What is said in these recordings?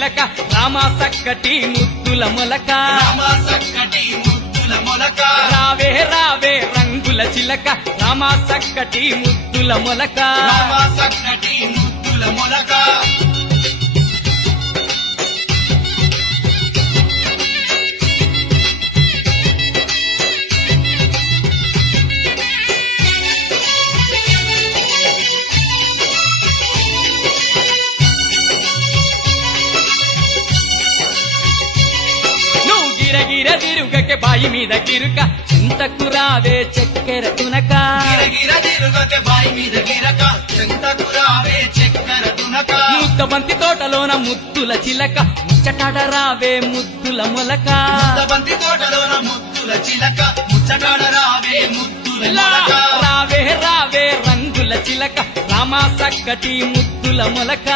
చిలక రామ సక్కటి ముద్దుల మొలక రావే రావే రంగుల చిలక రామ సక్కటి ముద్దుల మొలక గిరగిర తిరుగకే బాయి మీద కిరుక చింతకు రావే చక్కెర తునక ముద్ద బంతి తోటలోన ముద్దుల చిలక ముచ్చటాడ రావే ముద్దుల మొలక రావే రావే రంగుల చిలక రామ సక్కటి ముద్దుల మొలక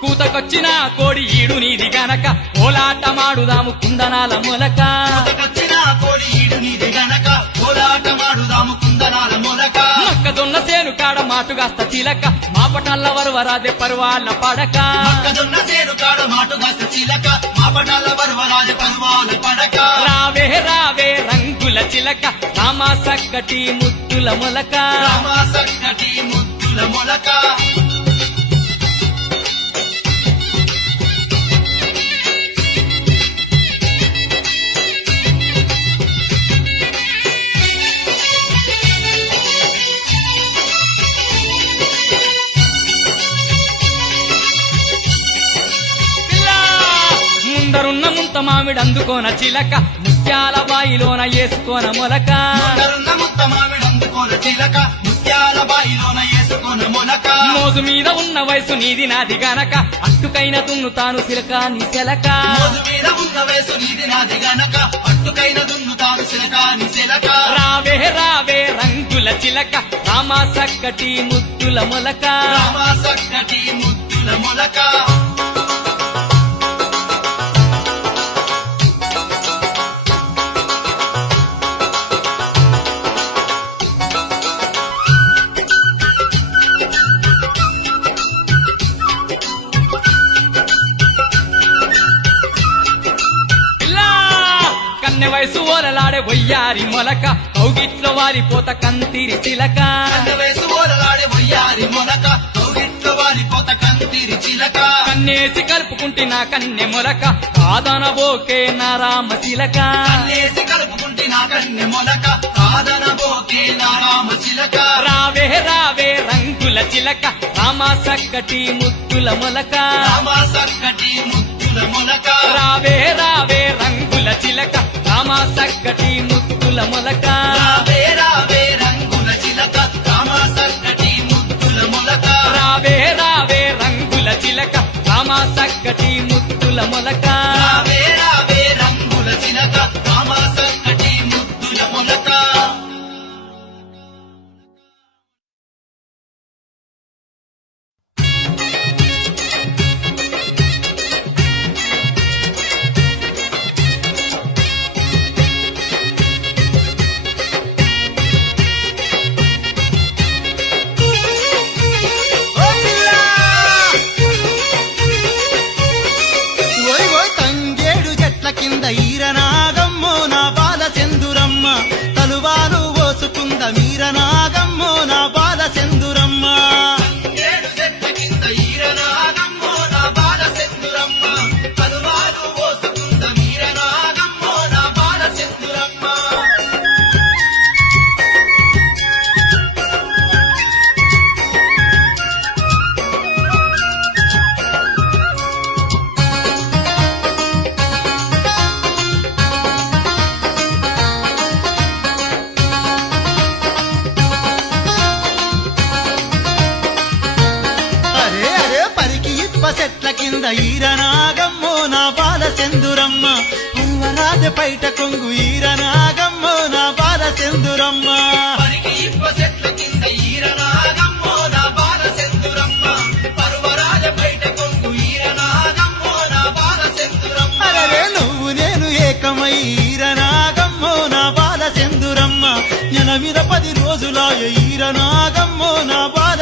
కూతకొచ్చిన కోడి ఈడు నీది గనక కోలాట మాడుదాము కుందనాల మొలక మొక్కజొన్న సేను కాడ మాటుగాస్త చిలక మాపటల్ల వరవరాదే పర్వాల పడక రావే రావే రంగుల చిలక రామ సక్కటి ముద్దుల మొలక ముందరున్న ముంత మామిడి అందుకోన చిలక ముత్యాల బాయిలోన వేసుకోన మొలక మోజు మీద ఉన్న వయసు నీది నాది గనక అట్టుకైన దున్నుతాను చిలక నీ చెలక రావే రావే రంగుల చిలక రామ సక్కటి ముద్దుల మొలక వయసు ఓలలాడే వయ్యారి మొలక కౌగిట్లో వారిపోత కంతిరి చిలక కన్నేసి కలుపుకుంటే నా కన్నె మొలక కాదనబోకే నా రామ చిలక రావే రావే రంగుల చిలక రామ సక్కటి ముద్దుల మొలక రావే రావే రంగుల చిలక రామ సక్కటి ముద్దుల మొలక రావే రావే రంగుల చిలక రామ సక్కటి ముద్దుల మొలక కింద ఈరనాగమ్మో నా బాల సెందురమ్మ పువ్వరాజ పైట కొంగు ఈరనాగమ్మో నా బాల సెందురమ్మ రోజులాయ ఈరనాగమ్మో నా బాల